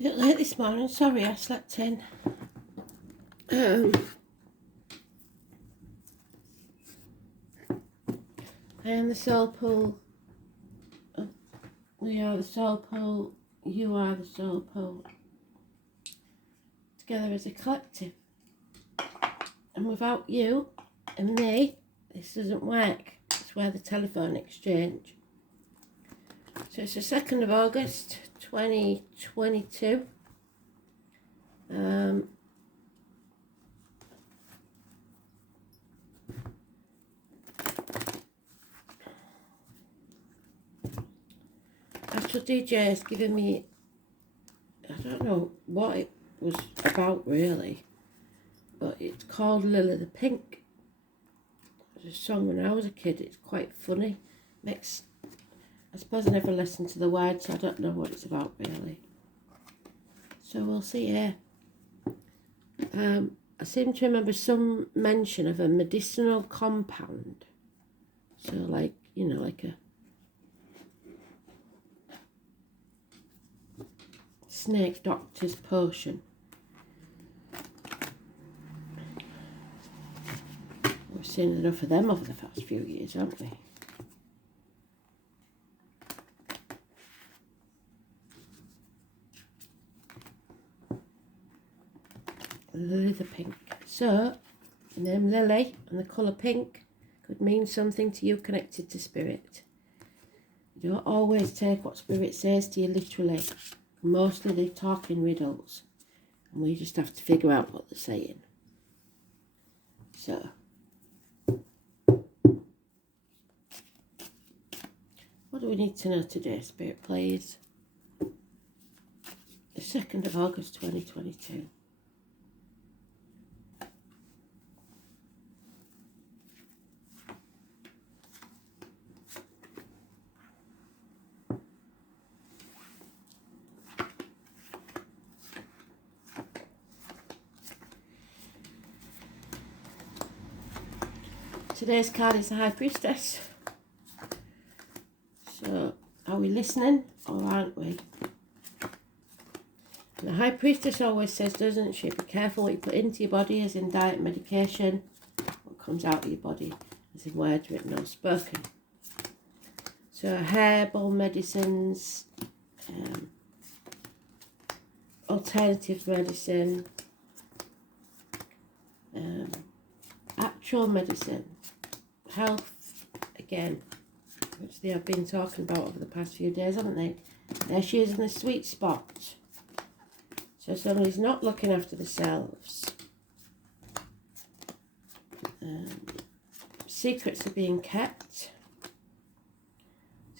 A bit late this morning, sorry, I slept in. I am the soul pool. We are the soul pool. You are the soul pool. Together as a collective. And without you and me, this doesn't work. It's where the telephone exchange. So it's the 2nd of August, 2022. Astro DJ has given me, I don't know what it was about really, but it's called Lily the Pink. It was a song when I was a kid. It's quite funny. I suppose I never listened to the words, so I don't know what it's about really. So we'll see here. I seem to remember some mention of a medicinal compound. So like, you know, like a snake doctor's potion. We've seen enough of them over the past few years, haven't we? Lily the Pink. So, the name Lily and the colour pink could mean something to you connected to spirit. You don't always take what spirit says to you literally. Mostly they talk in riddles. And we just have to figure out what they're saying. So, what do we need to know today, Spirit, please? The 2nd of August 2022. Today's card is the High Priestess. So, are we listening or aren't we? The High Priestess always says, doesn't she, be careful what you put into your body, as in diet, medication, what comes out of your body, as in words written or spoken. So herbal medicines, alternative medicine, actual medicine, health, again, which they have been talking about over the past few days, haven't they? There she is in the sweet spot. So somebody's not looking after themselves. Secrets are being kept.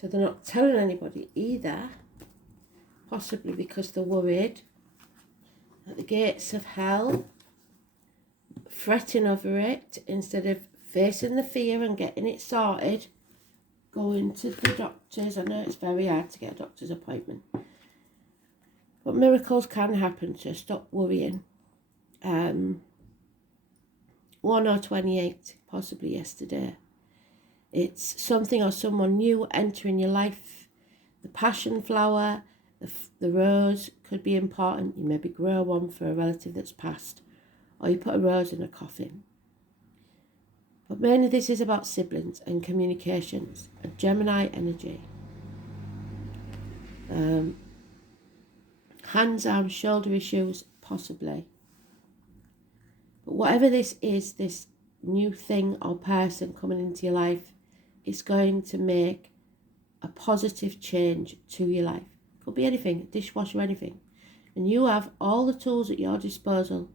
So they're not telling anybody either. Possibly because they're worried. At the gates of hell. Fretting over it instead of facing the fear and getting it sorted. Going to the doctors. I know it's very hard to get a doctor's appointment. But miracles can happen, so stop worrying. 1028, possibly yesterday. It's something or someone new entering your life. The passion flower, the rose could be important. You maybe grow one for a relative that's passed. Or you put a rose in a coffin. But mainly this is about siblings and communications. A Gemini energy. Hands, arms, shoulder issues, possibly. But whatever this is, this new thing or person coming into your life, is going to make a positive change to your life. Could be anything, dishwasher, anything. And you have all the tools at your disposal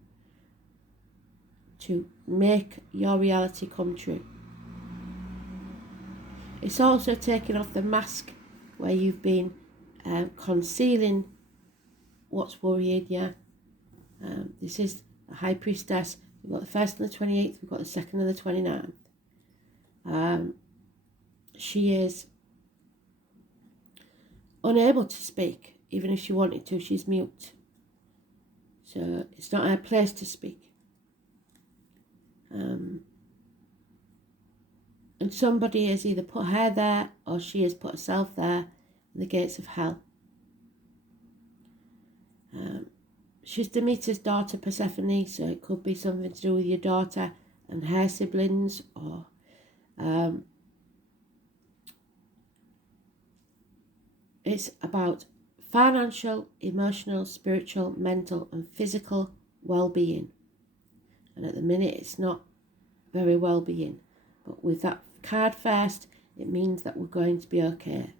to make your reality come true. It's also taking off the mask where you've been concealing what's worrying you. This is the High Priestess. We've got the 1st and the 28th. We've got the 2nd and the 29th. She is unable to speak. Even if she wanted to, she's mute. So it's not her place to speak. And somebody has either put her there or she has put herself there in the gates of hell. She's Demeter's daughter, Persephone, so it could be something to do with your daughter and her siblings, or it's about financial, emotional, spiritual, mental and physical well-being. And at the minute it's not very well-being. But with that card first, it means that we're going to be okay.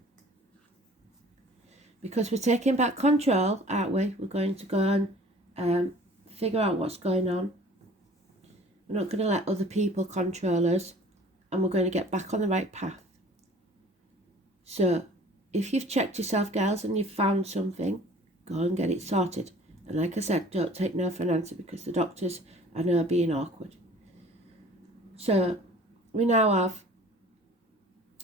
Because we're taking back control, aren't we? We're going to go and figure out what's going on. We're not going to let other people control us. And we're going to get back on the right path. So, if you've checked yourself, girls, and you've found something, go and get it sorted. And like I said, don't take no for an answer, because the doctors, I know, are being awkward. So, we now have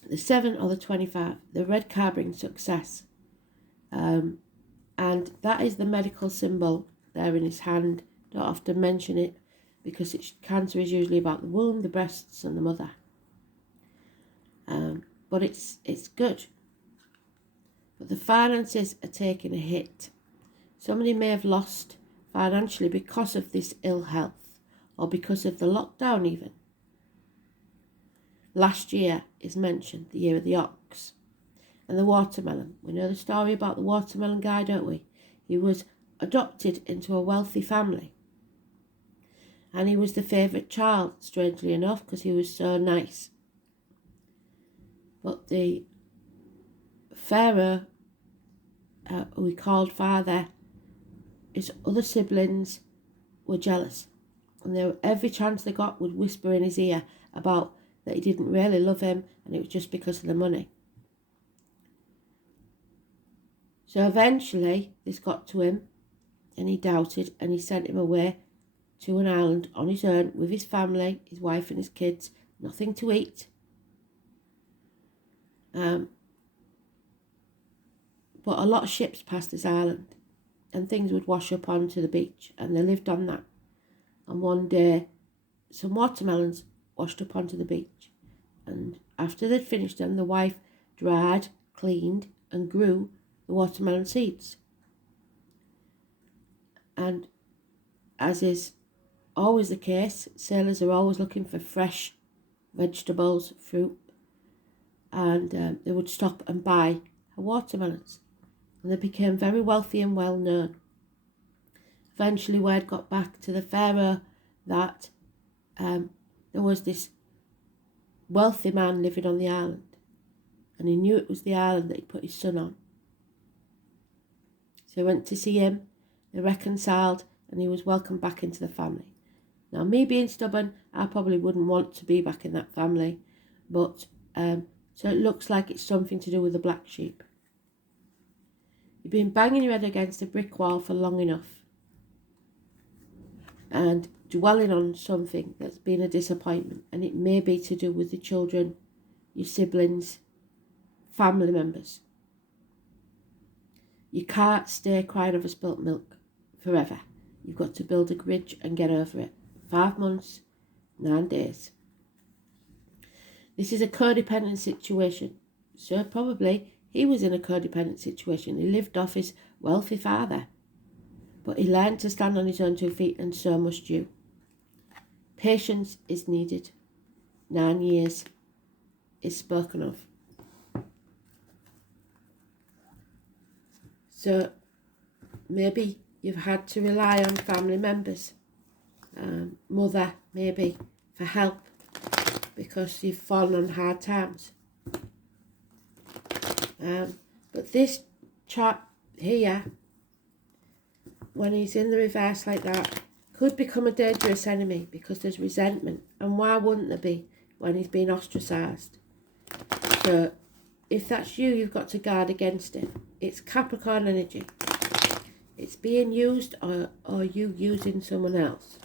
the 7 or the 25. The red card brings success. And that is the medical symbol there in his hand. Don't often mention it, because cancer is usually about the womb, the breasts and the mother. But it's good. But the finances are taking a hit. Somebody may have lost financially because of this ill health, or because of the lockdown even. Last year is mentioned, the year of the ox. And the watermelon. We know the story about the watermelon guy, don't we? He was adopted into a wealthy family. And he was the favourite child, strangely enough, because he was so nice. But the Pharaoh, who he called father, his other siblings were jealous. And every chance they got would whisper in his ear about that he didn't really love him, and it was just because of the money. So eventually this got to him, and he doubted, and he sent him away to an island on his own with his family, his wife and his kids, nothing to eat. But a lot of ships passed this island, and things would wash up onto the beach, and they lived on that. And one day, some watermelons washed up onto the beach, and after they'd finished them, the wife dried, cleaned, and grew the watermelon seeds. And as is always the case, sailors are always looking for fresh vegetables, fruit, and they would stop and buy her watermelons. And they became very wealthy and well known. Eventually word got back to the Pharaoh that there was this wealthy man living on the island, and he knew it was the island that he put his son on. So he went to see him, they reconciled, and he was welcomed back into the family. Now, me being stubborn, I probably wouldn't want to be back in that family, but so it looks like it's something to do with the black sheep. You've been banging your head against a brick wall for long enough and dwelling on something that's been a disappointment, and it may be to do with the children, your siblings, family members. You can't stay crying over spilt milk forever. You've got to build a bridge and get over it. 5 months, 9 days. This is a codependent situation. So probably he was in a codependent situation. He lived off his wealthy father. But he learned to stand on his own 2 feet, and so must you. Patience is needed. 9 years is spoken of. So maybe you've had to rely on family members, mother maybe, for help because you've fallen on hard times. But this chap here, when he's in the reverse like that, could become a dangerous enemy because there's resentment. And why wouldn't there be when he's been ostracised? So if that's you, you've got to guard against it. It's Capricorn energy. It's being used or you using someone else.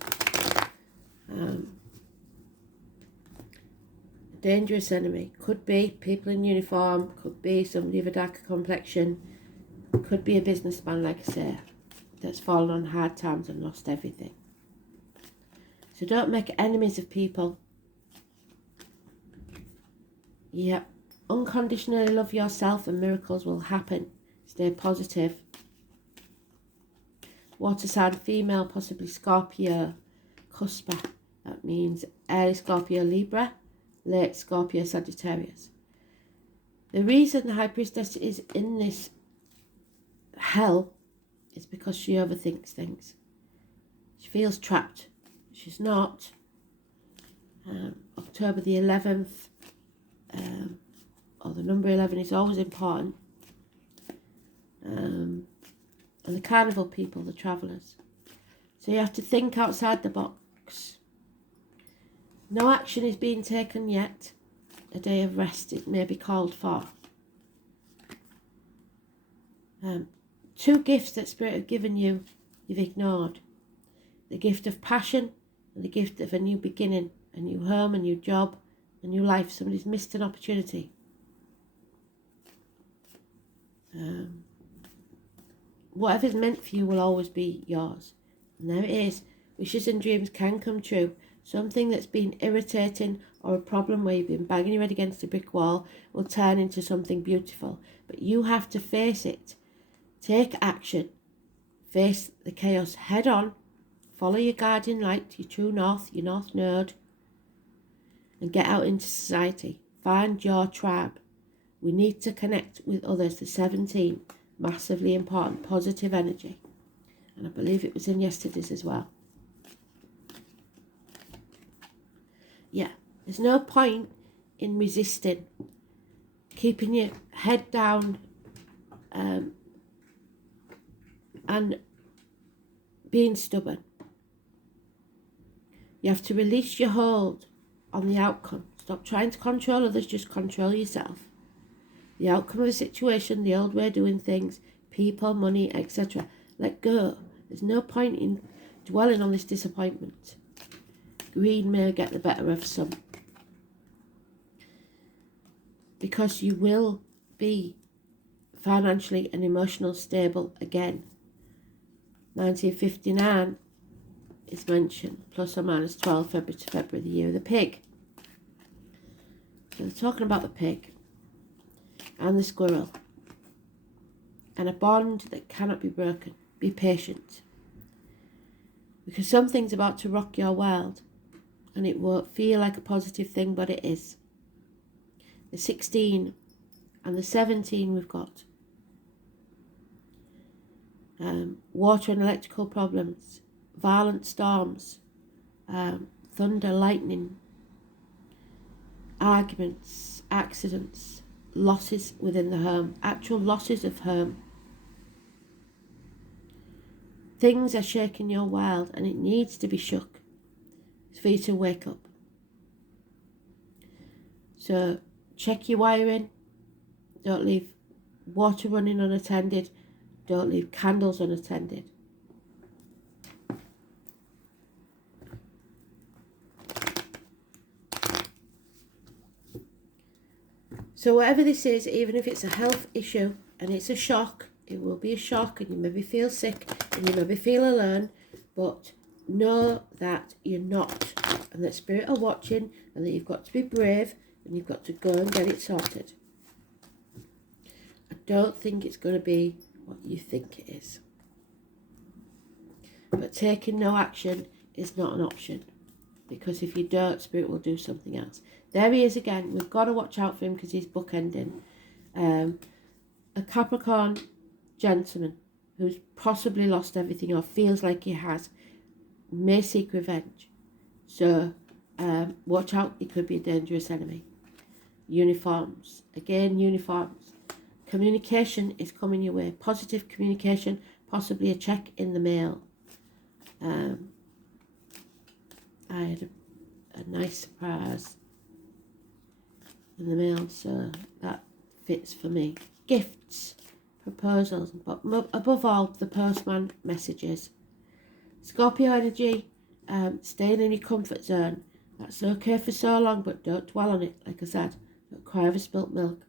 Dangerous enemy. Could be people in uniform, could be somebody of a darker complexion, could be a businessman, like I say, that's fallen on hard times and lost everything. So don't make enemies of people. Yep. Unconditionally love yourself and miracles will happen. Stay positive. water sign female, possibly Scorpio, Cuspa. That means early Scorpio, Libra, late Scorpio, Sagittarius. The reason the High Priestess is in this hell is because she overthinks things. She feels trapped. She's not. October the 11th, or the number 11 is always important. And the carnival people, the travellers. So you have to think outside the box. No action is being taken yet. A day of rest, it may be called for. 2 gifts that Spirit have given you, you've ignored. The gift of passion and the gift of a new beginning, a new home, a new job, a new life. Somebody's missed an opportunity. Whatever's meant for you will always be yours. And there it is. Wishes and dreams can come true. Something that's been irritating or a problem where you've been banging your head against a brick wall will turn into something beautiful. But you have to face it. Take action. Face the chaos head on. Follow your guardian light, your true north, your north node. And get out into society. Find your tribe. We need to connect with others. The 17, massively important, positive energy. And I believe it was in yesterday's as well. Yeah, there's no point in resisting, keeping your head down and being stubborn. You have to release your hold on the outcome. Stop trying to control others, just control yourself. The outcome of a situation, the old way of doing things, people, money, etc. Let go. There's no point in dwelling on this disappointment. Greed may get the better of some. Because you will be financially and emotionally stable again. 1959 is mentioned, plus or minus 12 February to February, the year of the pig. So they're talking about the pig and the squirrel. And a bond that cannot be broken. Be patient. Because something's about to rock your world. And it won't feel like a positive thing, but it is. The 16 and the 17 we've got. Water and electrical problems. Violent storms. Thunder, lightning. Arguments. Accidents. Losses within the home. Actual losses of home. Things are shaking your world and it needs to be shook. It's for you to wake up. So check your wiring. Don't leave water running unattended. Don't leave candles unattended. So whatever this is, even if it's a health issue and it's a shock, it will be a shock and you maybe feel sick and you maybe feel alone, but know that you're not, and that Spirit are watching, and that you've got to be brave and you've got to go and get it sorted. I don't think it's going to be what you think it is. But taking no action is not an option, because if you don't, Spirit will do something else. There he is again. We've got to watch out for him because he's bookending. A Capricorn gentleman who's possibly lost everything or feels like he has may seek revenge. So watch out, it could be a dangerous enemy. Uniforms. Again, uniforms. Communication is coming your way. Positive communication, possibly a check in the mail. I had a nice surprise in the mail, so that fits for me. Gifts, proposals, but above all, the postman messages. Scorpio energy, staying in your comfort zone. That's okay for so long, but don't dwell on it. Like I said, don't cry over spilt milk.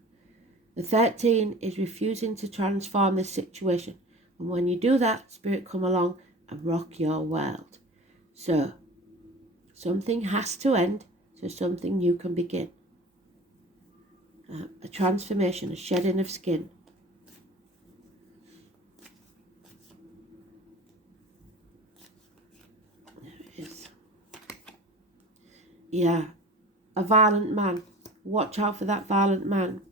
The 13 is refusing to transform this situation. And when you do that, Spirit come along and rock your world. So, something has to end so something new can begin. A transformation, a shedding of skin. Yeah, a violent man. Watch out for that violent man.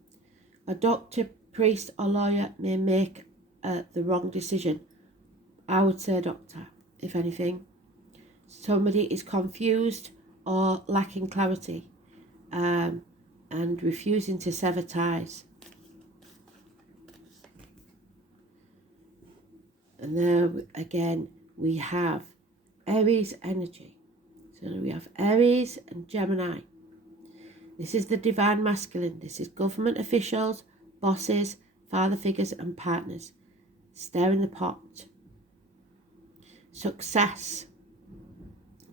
A doctor, priest or lawyer may make the wrong decision. I would say doctor, if anything. Somebody is confused or lacking clarity and refusing to sever ties. And there again we have Aries energy. So we have Aries and Gemini. This is the divine masculine. This is government officials, bosses, father figures and partners. Stirring the pot. Success.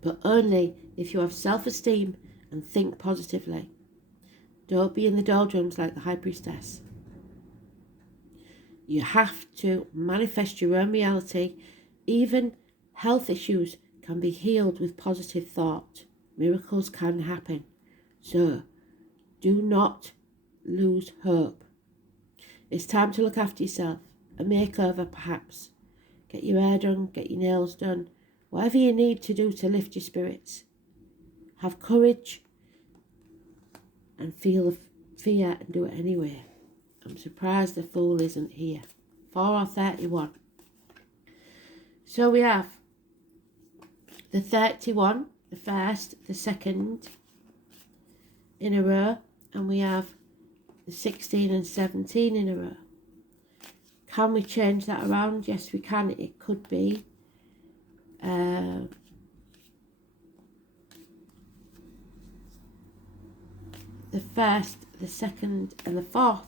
But only if you have self-esteem and think positively. Don't be in the doldrums like the High Priestess. You have to manifest your own reality. Even health issues can be healed with positive thought. Miracles can happen. So, do not lose hope. It's time to look after yourself. A makeover, perhaps. Get your hair done, get your nails done. Whatever you need to do to lift your spirits. Have courage and feel the fear and do it anyway. I'm surprised the Fool isn't here. 4 or 31. So we have the 31, the first, the second in a row, and we have the 16 and 17 in a row. Can we change that around? Yes, we can. It could be the first, the second, and the fourth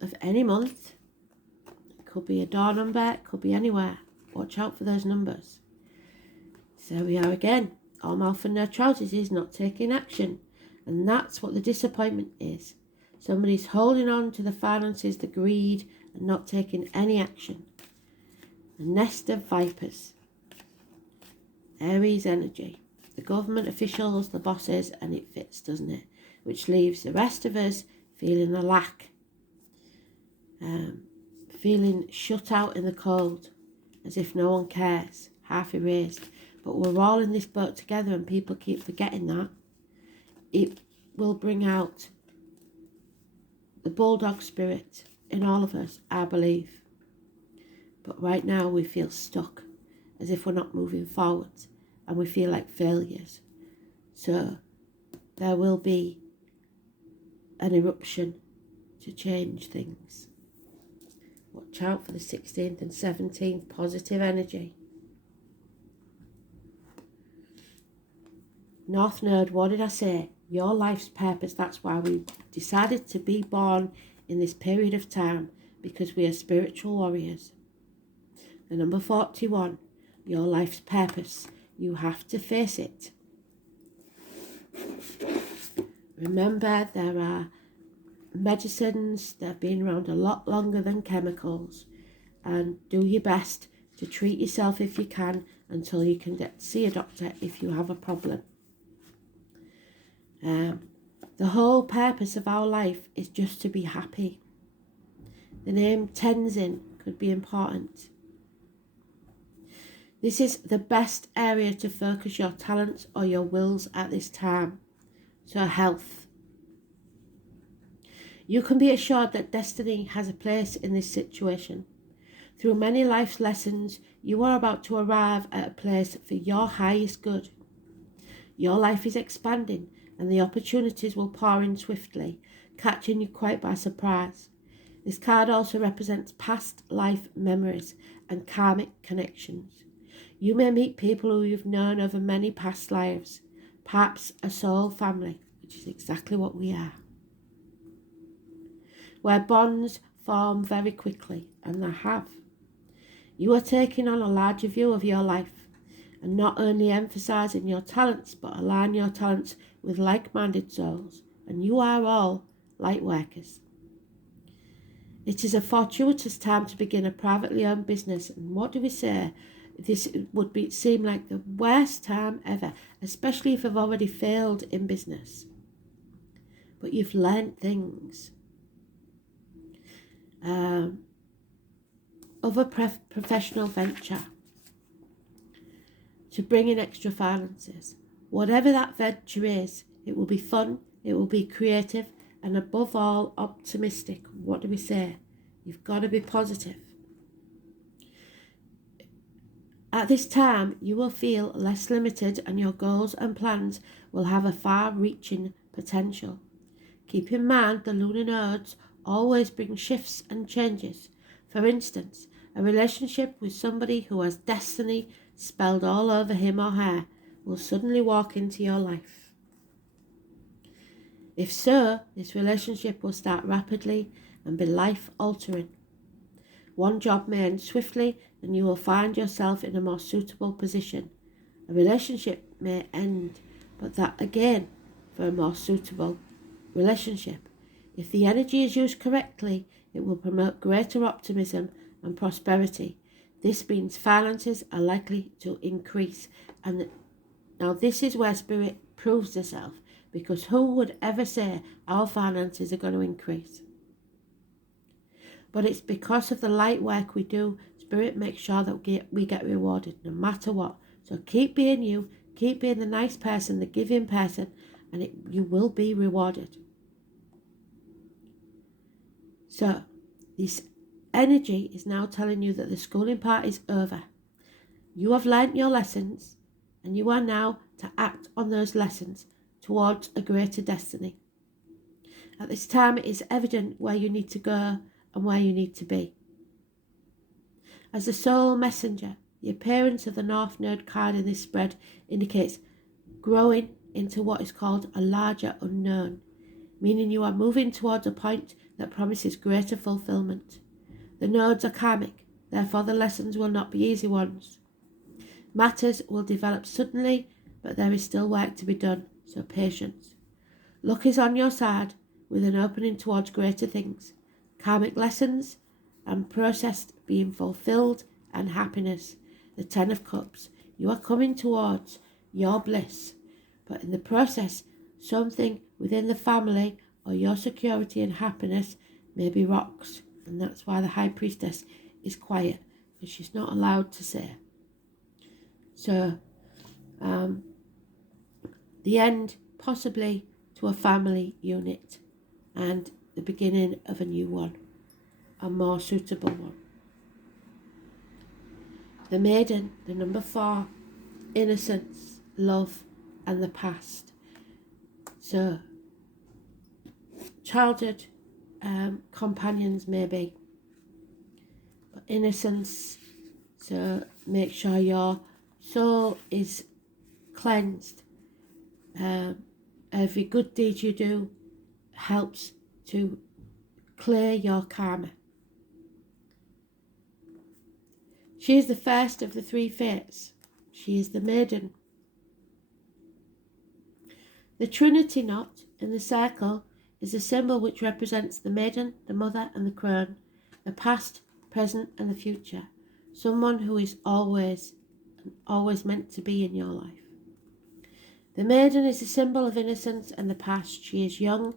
of any month. It could be a door number, it could be anywhere. Watch out for those numbers. So we are again. All mouth and no trousers is not taking action. And that's what the disappointment is. Somebody's holding on to the finances, the greed, and not taking any action. A nest of vipers. Aries energy. The government officials, the bosses, and it fits, doesn't it? Which leaves the rest of us feeling a lack. Feeling shut out in the cold, as if no one cares, half erased. But we're all in this boat together and people keep forgetting that. It will bring out the bulldog spirit in all of us, I believe. But right now we feel stuck, as if we're not moving forward, and we feel like failures. So there will be an eruption to change things. Watch out for the 16th and 17th, positive energy. North Node, what did I say? Your life's purpose. That's why we decided to be born in this period of time, because we are spiritual warriors. The number 41, your life's purpose. You have to face it. Remember, there are medicines that have been around a lot longer than chemicals, and do your best to treat yourself if you can until you can get to see a doctor if you have a problem. The whole purpose of our life is just to be happy. The name Tenzin could be important. This is the best area to focus your talents or your wills at this time. So health. You can be assured that destiny has a place in this situation. Through many life's lessons, you are about to arrive at a place for your highest good. Your life is expanding and the opportunities will pour in swiftly, catching you quite by surprise. This card also represents past life memories and karmic connections. You may meet people who you've known over many past lives, perhaps a soul family, which is exactly what we are, where bonds form very quickly, and they have. You are taking on a larger view of your life, and not only emphasising your talents, but align your talents with like-minded souls, and you are all light workers. It is a fortuitous time to begin a privately owned business, and what do we say? This would seem like the worst time ever, especially if you've already failed in business. But you've learned things. Other professional venture. to bring in extra finances. Whatever that venture is, it will be fun, it will be creative, and above all, optimistic. What do we say? You've got to be positive. At this time, you will feel less limited and your goals and plans will have a far-reaching potential. Keep in mind the lunar nodes always bring shifts and changes. For instance, a relationship with somebody who has destiny spelled all over him or her will suddenly walk into your life. If so, this relationship will start rapidly and be life-altering. One job may end swiftly and you will find yourself in a more suitable position. A relationship may end, but that again for a more suitable relationship. If the energy is used correctly, it will promote greater optimism and prosperity. This means finances are likely to increase. And now this is where Spirit proves herself, because who would ever say our finances are going to increase? But it's because of the light work we do. Spirit makes sure that we get rewarded no matter what. So keep being you, keep being the nice person, the giving person, and you will be rewarded. So this energy is now telling you that the schooling part is over. You have learnt your lessons and you are now to act on those lessons towards a greater destiny. At this time, it is evident where you need to go and where you need to be. As the soul messenger, the appearance of the North Node card in this spread indicates growing into what is called a larger unknown, meaning you are moving towards a point that promises greater fulfillment. The nodes are karmic, therefore the lessons will not be easy ones. Matters will develop suddenly, but there is still work to be done, so patience. Luck is on your side, with an opening towards greater things, karmic lessons and process being fulfilled, and happiness. The 10 of Cups. You are coming towards your bliss, but in the process, something within the family or your security and happiness maybe rocks, and that's why the High Priestess is quiet, because she's not allowed to say. So, the end possibly to a family unit and the beginning of a new one, a more suitable one. The Maiden, the number 4, innocence, love and the past. So, childhood companions maybe, but innocence, so make sure your soul is cleansed. Every good deed you do helps to clear your karma. She is the first of the 3 fates. She is the Maiden. The Trinity knot in the circle is a symbol which represents the Maiden, the Mother and the Crone, the past, present and the future. Someone who is always meant to be in your life. The Maiden is a symbol of innocence and the past. She is young,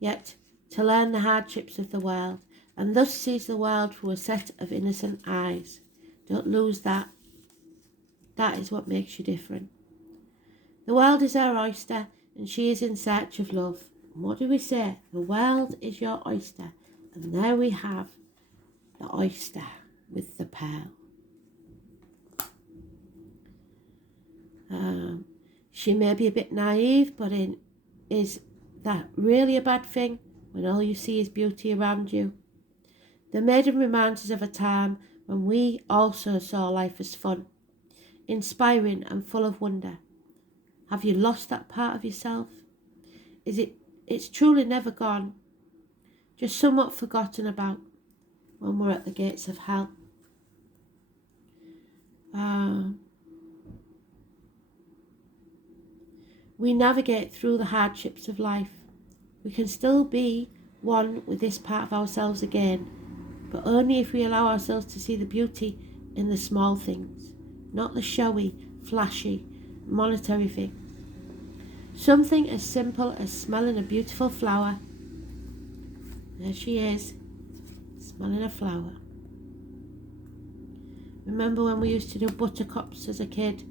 yet to learn the hardships of the world, and thus sees the world through a set of innocent eyes. Don't lose that. That is what makes you different. The world is her oyster, and she is in search of love. And what do we say? The world is your oyster. And there we have the oyster with the pearl. She may be a bit naive, but is that really a bad thing when all you see is beauty around you? The Maiden reminds us of a time when we also saw life as fun, inspiring and full of wonder. Have you lost that part of yourself? It's truly never gone, just somewhat forgotten about when we're at the gates of hell. We navigate through the hardships of life. We can still be one with this part of ourselves again, but only if we allow ourselves to see the beauty in the small things, not the showy, flashy, monetary things. Something as simple as smelling a beautiful flower. There she is, smelling a flower. Remember when we used to do buttercups as a kid?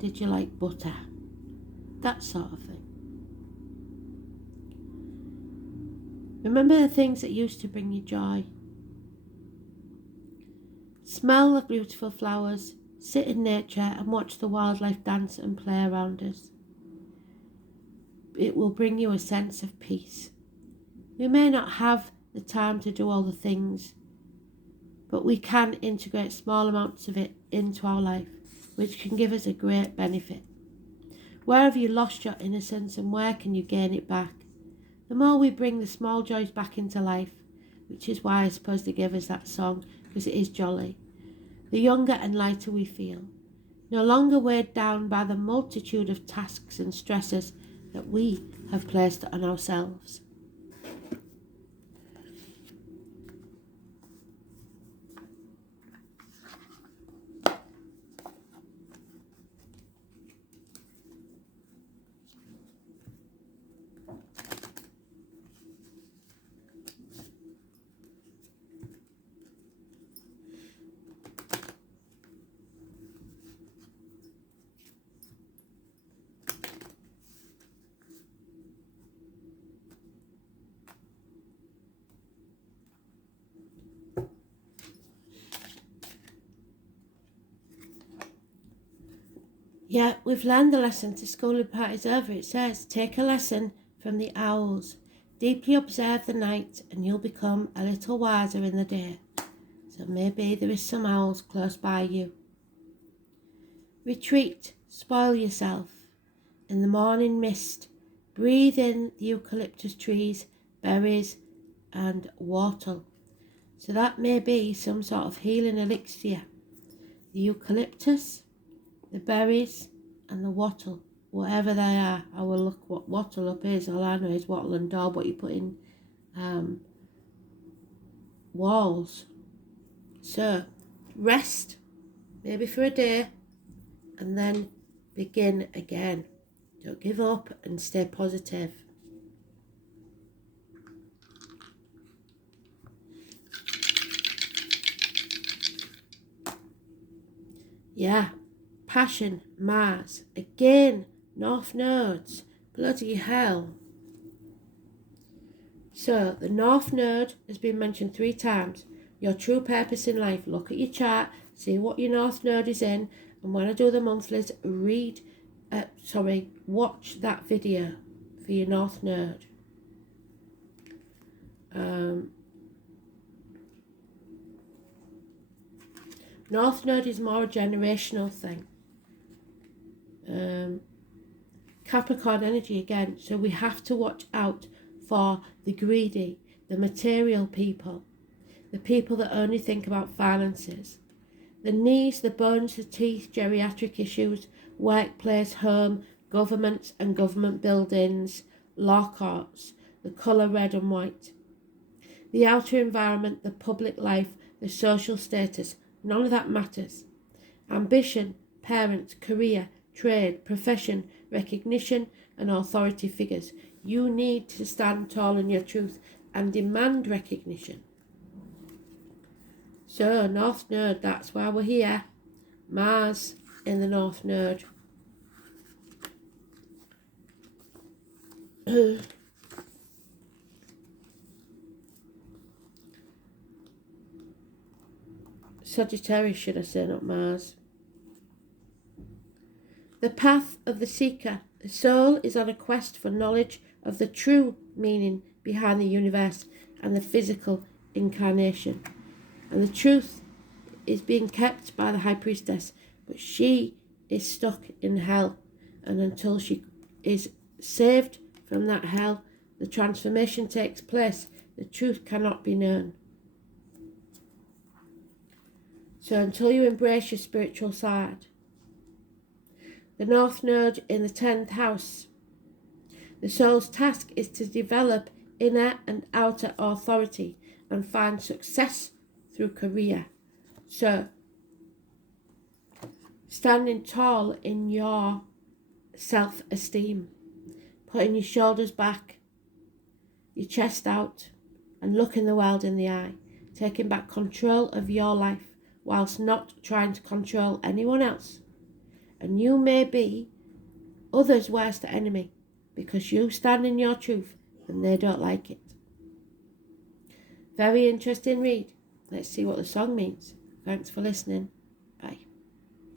Did you like butter? That sort of thing. Remember the things that used to bring you joy. Smell the beautiful flowers, sit in nature and watch the wildlife dance and play around us. It will bring you a sense of peace. We may not have the time to do all the things, but we can integrate small amounts of it into our life, which can give us a great benefit. Where have you lost your innocence and where can you gain it back? The more we bring the small joys back into life, which is why I suppose they gave us that song, because it is jolly, the younger and lighter we feel, no longer weighed down by the multitude of tasks and stresses that we have placed on ourselves. Yeah, we've learned the lesson to schooling party's over. It says, take a lesson from the owls. Deeply observe the night and you'll become a little wiser in the day. So maybe there is some owls close by you. Retreat, spoil yourself. In the morning mist, breathe in the eucalyptus trees, berries and whortle. So that may be some sort of healing elixir. The eucalyptus, the berries and the wattle, whatever they are. I will look what wattle up is. All I know is wattle and daub, what you put in walls. So rest, maybe for a day, and then begin again. Don't give up and stay positive. Yeah. Passion, Mars, again, North Nodes, bloody hell. So, the North Node has been mentioned 3 times. Your true purpose in life, look at your chart, see what your North Node is in, and when I do the monthlies, watch that video for your North Node. North Node is more a generational thing. Capricorn energy again, so we have to watch out for the greedy, the material people, the people that only think about finances, the knees, the bones, the teeth, geriatric issues, workplace, home, governments and government buildings, law courts, the colour red and white, the outer environment, the public life, the social status, none of that matters. Ambition, parents, career, trade, profession, recognition and authority figures. You need to stand tall in your truth and demand recognition. So, North Node, that's why we're here. Mars in the North Node. Sagittarius, should I say, not Mars. The path of the seeker. The soul is on a quest for knowledge of the true meaning behind the universe and the physical incarnation. And the truth is being kept by the High Priestess, but she is stuck in hell. And until she is saved from that hell, the transformation takes place. The truth cannot be known. So until you embrace your spiritual side, the North Node in the 10th house. The soul's task is to develop inner and outer authority and find success through career. So, standing tall in your self-esteem, putting your shoulders back, your chest out, and looking the world in the eye, taking back control of your life whilst not trying to control anyone else. and you may be others' worst enemy because you stand in your truth and they don't like it. Very interesting read. Let's see what the song means. Thanks for listening.